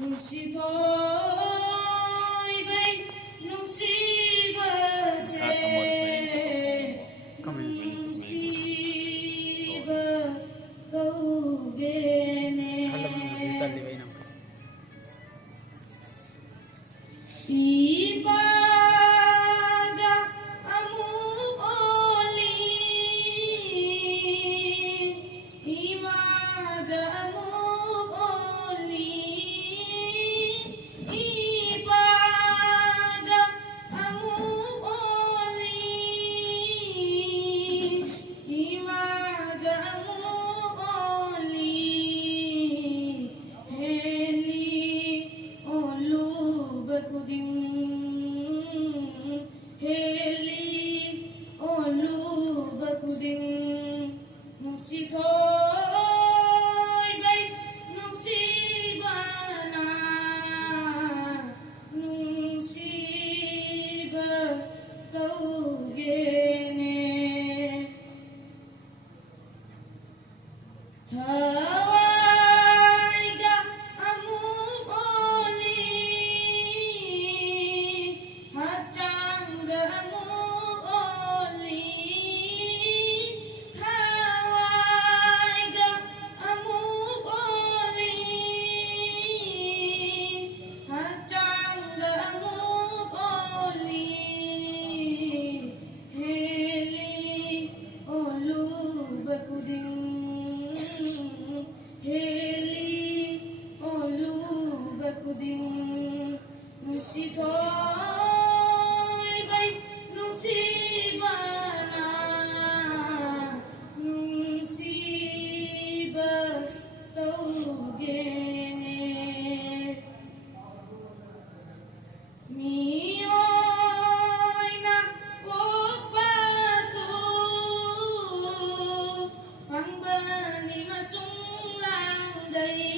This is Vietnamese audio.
nugsito'y nugsibase nungsiba kaugene ibaga amuk oli imaga amuk oli ibaga amuk oli imaga amuk oli heli olu bakuding heli olu bakuding nugsito'y nugsibana nungsiba kaugene tawaiga amuk oli hacangga amuk oli tawaiga amuk oli hacangga amuk oli heli olu bakuding heli olu bakuding nugsito'y nugsibana nungsiba kaugene mioy na pagpaso pangbani masunglang day